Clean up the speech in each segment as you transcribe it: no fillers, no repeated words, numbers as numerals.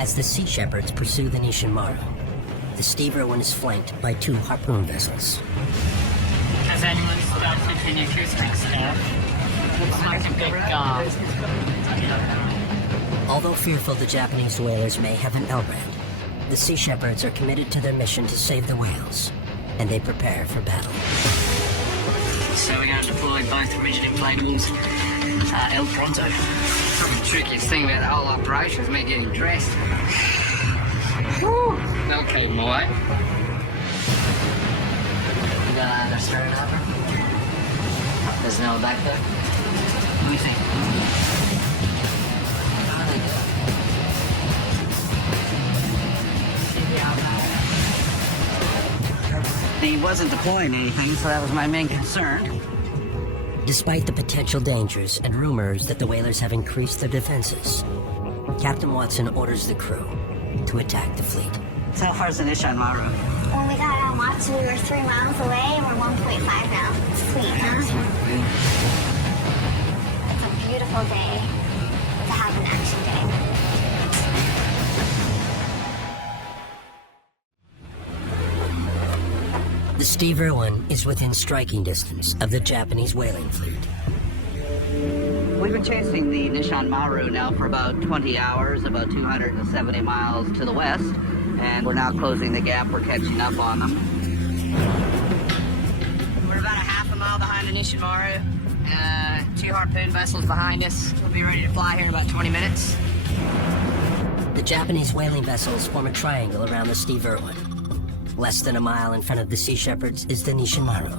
As the Sea Shepherds pursue the Yushin Maru, the Steve Irwin is flanked by 2 harpoon vessels. Has anyone started the acoustics now? Looks like a big Although fearful the Japanese whalers may have an L-brand, the Sea Shepherds are committed to their mission to save the whales, and they prepare for battle. So we're going to deploy both rigid inflatables, El Pronto. The trickiest thing about the whole operation is me getting dressed. Woo! Okay, boy. You got a stern over? There's no back there? What do you think? He wasn't deploying anything, so that was my main concern. Despite the potential dangers and rumors that the whalers have increased their defenses, Captain Watson orders the crew to attack the fleet. So how far's the Yushin Maru? When we got out of Watson, we were 3 miles away, and we're 1.5 now. Sweet, huh? It's a beautiful day to have an action day. The Steve Irwin is within striking distance of the Japanese whaling fleet. We've been chasing the Yushin Maru now for about 20 hours, about 270 miles to the west, and we're now closing the gap. We're catching up on them. We're about a half a mile behind the Yushin Maru. 2 harpoon vessels behind us. We'll be ready to fly here in about 20 minutes. The Japanese whaling vessels form a triangle around the Steve Irwin. Less than a mile in front of the Sea Shepherds is the Yushin Maru.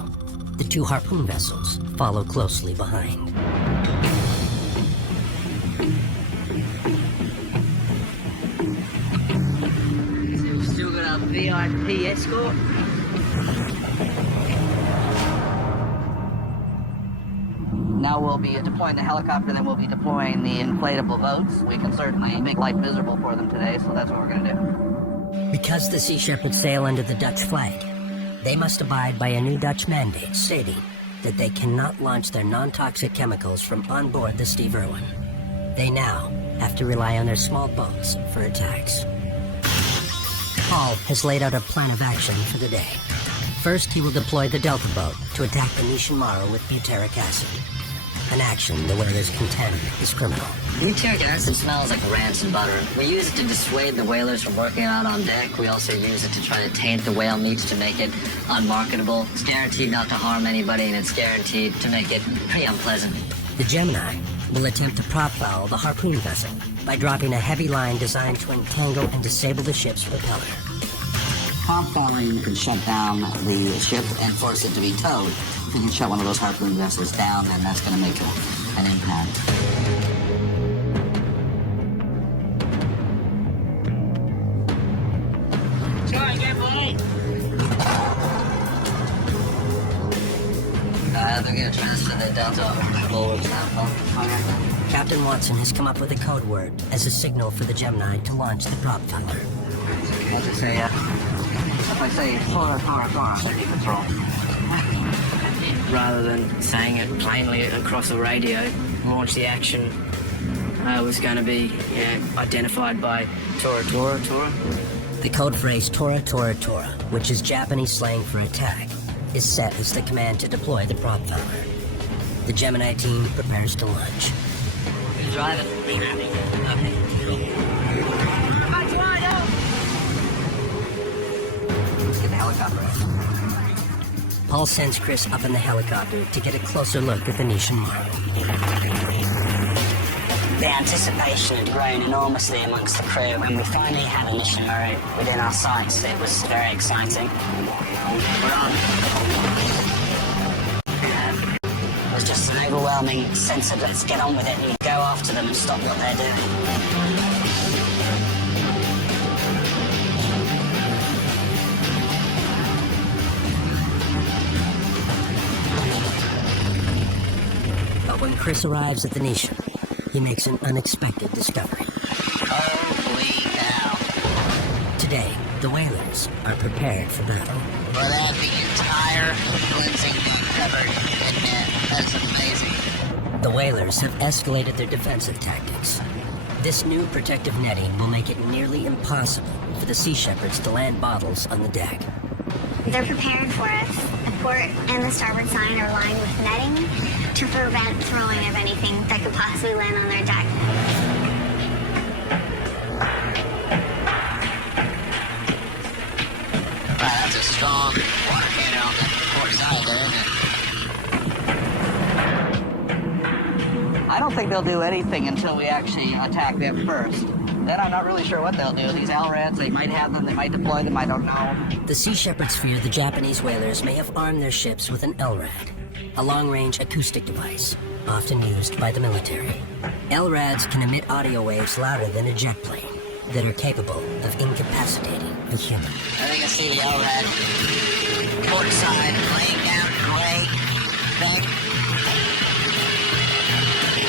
The 2 harpoon vessels follow closely behind. So we've still got our VIP escort. Now we'll be deploying the helicopter, then we'll be deploying the inflatable boats. We can certainly make life miserable for them today, so that's what we're going to do. Because the Sea Shepherds sail under the Dutch flag, they must abide by a new Dutch mandate stating that they cannot launch their non-toxic chemicals from on board the Steve Irwin. They now have to rely on their small boats for attacks. Paul has laid out a plan of action for the day. First, he will deploy the Delta boat to attack the Yushin Maru with butyric acid, an action the whalers contend is criminal. Butyric acid smells like rancid butter. We use it to dissuade the whalers from working out on deck. We also use it to try to taint the whale meats to make it unmarketable. It's guaranteed not to harm anybody, and it's guaranteed to make it pretty unpleasant. The Gemini will attempt to prop foul the harpoon vessel by dropping a heavy line designed to entangle and disable the ship's propeller. Prop fouling can shut down the ship and force it to be towed. If you can shut one of those harpoon vessels down, then that's going to make an impact. Try again, boy. They're going to transfer the Delta forward now. Captain Watson has come up with a code word as a signal for the Gemini to launch the prop fouler. I'll just say, if I say, Tora, then you control. Rather than saying it plainly across the radio, launch the action was going to be identified by Tora. The code phrase Tora, which is Japanese slang for attack, is set as the command to deploy the prop fouler. The Gemini team prepares to launch. Who's driving? Okay. Let's get the helicopter. Paul sends Chris up in the helicopter to get a closer look at the Yushin Maru. The anticipation had grown enormously amongst the crew when we finally had a Yushin Maru within our sights. It was very exciting. We're on. It was just an overwhelming sense of let's get on with it and go after them and stop what they're doing. But when Chris arrives at the Yushin, he makes an unexpected discovery. Holy cow. Today, the whalers are prepared for battle. For that, the entire cleansing being covered in net. That's amazing. The whalers have escalated their defensive tactics. This new protective netting will make it nearly impossible for the Sea Shepherds to land bottles on the deck. They're preparing for us. The port and the starboard side are lined with netting to prevent throwing of anything that could possibly land on their deck. That's a strong water cannon on the port side there, isn't it? I don't think they'll do anything until we actually attack them first. Then I'm not really sure what they'll do. These LRADs, they might have them, they might deploy them, I don't know. The Sea Shepherds fear the Japanese whalers may have armed their ships with an LRAD, a long-range acoustic device, often used by the military. LRADs can emit audio waves louder than a jet plane that are capable of incapacitating a human. I think I see the LRAD port side laying down gray thing.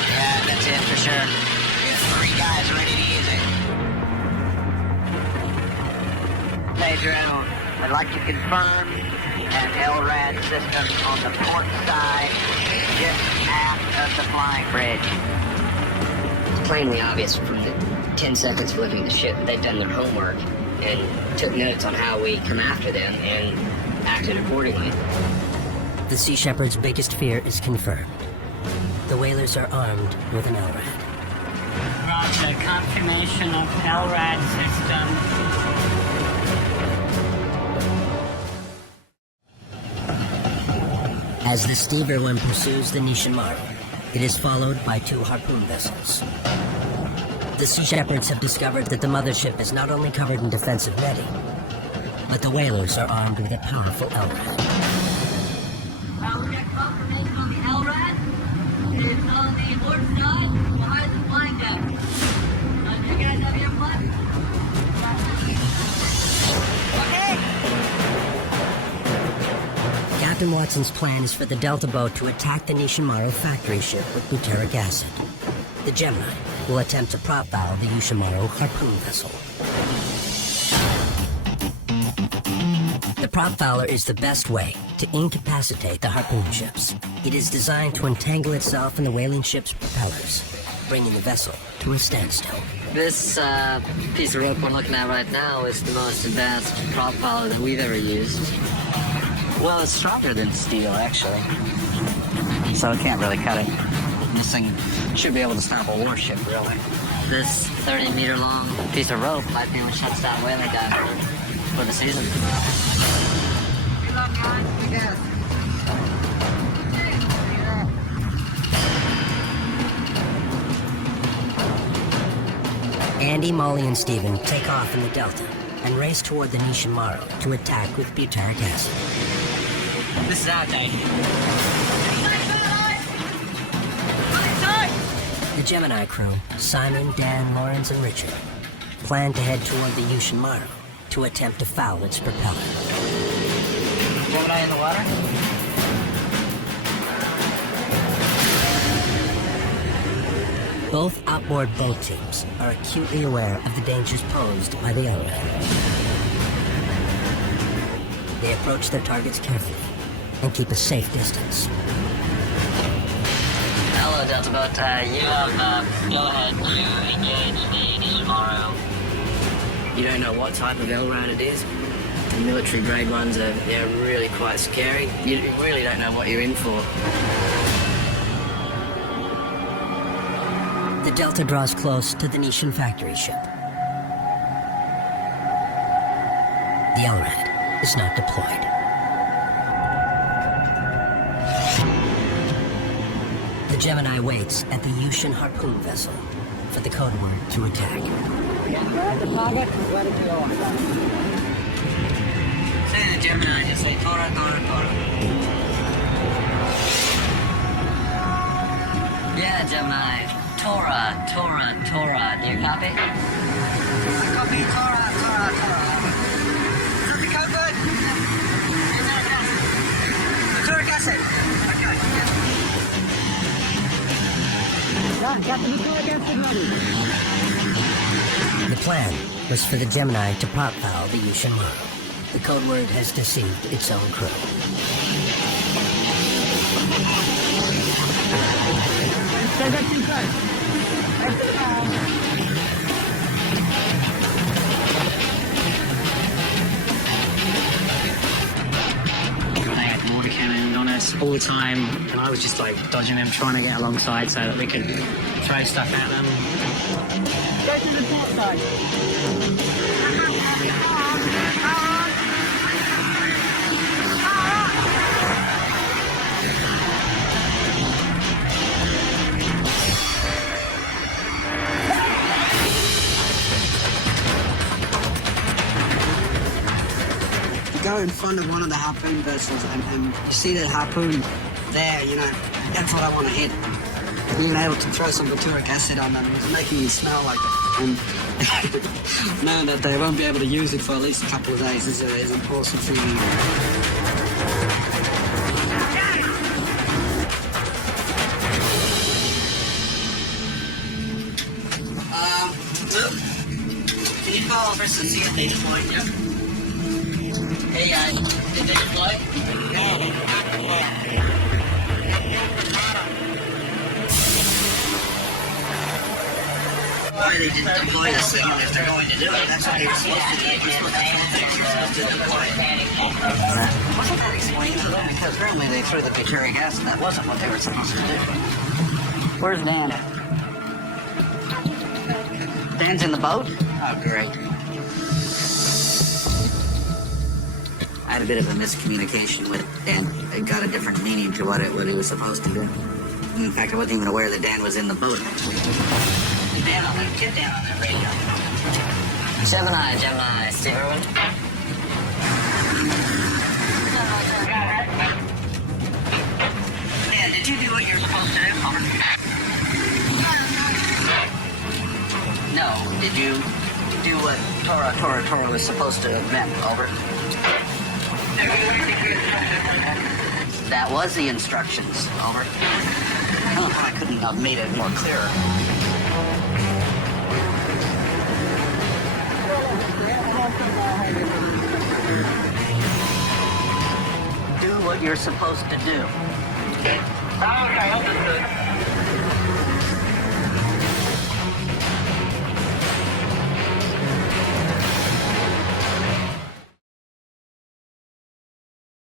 Yeah, that's it for sure. Three guys ready to use it. Pedro, I'd like to confirm an LRAD system on the port side, just aft of the flying bridge. It's plainly obvious from the 10 seconds of looking at the ship that they've done their homework and took notes on how we come after them and acted accordingly. The Sea Shepherd's biggest fear is confirmed. The whalers are armed with an LRAD. Roger, confirmation of LRAD system. As the Stever One pursues the Yushin Maru, it is followed by 2 harpoon vessels. The Sea Shepherds have discovered that the mothership is not only covered in defensive netting, but the whalers are armed with a powerful LRAD. We got confirmation on the LRAD. It's on the port side behind the flying deck. Do you guys have your flag? Captain Watson's plan is for the Delta boat to attack the Yushin Maru factory ship with butyric acid. The Gemini will attempt to prop bow the Yushin Maru harpoon vessel. The prop fowler is the best way to incapacitate the harpoon ships. It is designed to entangle itself in the whaling ship's propellers, bringing the vessel to a standstill. This piece of rope we're looking at right now is the most advanced prop fowler that we've ever used. Well, it's stronger than steel, actually. So it can't really cut it. This thing should be able to stop a warship, really. This 30-meter long piece of rope might be what shuts down whaling dive for the season. Good luck, guys. Yes. Andy, Molly, and Steven take off in the Delta and race toward the Yushin Maru to attack with butyric acid. This is our day. The Gemini crew, Simon, Dan, Lawrence, and Richard, plan to head toward the Yushin Maru to attempt to foul its propeller. Gemini in the water? Both outboard boat teams are acutely aware of the dangers posed by the LRAD. They approach their targets carefully and keep a safe distance. Hello, Delta Boat. You have, go ahead. You engage the Yushin Maru. You don't know what type of LRAD it is. The military-grade ones they're really quite scary. You really don't know what you're in for. The Delta draws close to the Yushin factory ship. The LRAD is not deployed. The Gemini waits at the Yushin harpoon vessel for the code word to attack. Say the Gemini, just say Tora, Tora, Tora. Yeah, Gemini. Tora, Tora, Tora. Do you copy? Copy, Tora, Tora, Tora. Is that the code word? Butyric acid. Okay, The plan was for the Gemini to prop foul the Yushin Maru. The code word has deceived its own crew. all the time, and I was just like dodging them, trying to get alongside so that we could throw stuff at them. Go to the port side. Go in front of one of the harpoon vessels and you see that harpoon there, you know, that's what I want to hit. Being able to throw some butyric acid on them is making it smell like it. And knowing that they won't be able to use it for at least a couple of days is an awesome feeling. Can you call over to see if they deployed yet? Hey, did they deploy? Why they didn't deploy the signal if they're going to do it? That's what they were supposed to do. They were supposed to deploy. Wasn't that explained to them? Because apparently they threw the butyric acid. That wasn't what they were supposed to do. Where's Dan? Dan's in the boat? Oh, great. I had a bit of a miscommunication with Dan. It got a different meaning to what he was supposed to do. In fact, I wasn't even aware that Dan was in the boat, actually. Get down on that radio. Gemini, Steve Irwin. Dan, did you do what you're supposed to do? Over. No, did you do what Tora was supposed to have meant? Over. That was the instructions. Over. Oh, I couldn't have made it more clearer. Do what you're supposed to do.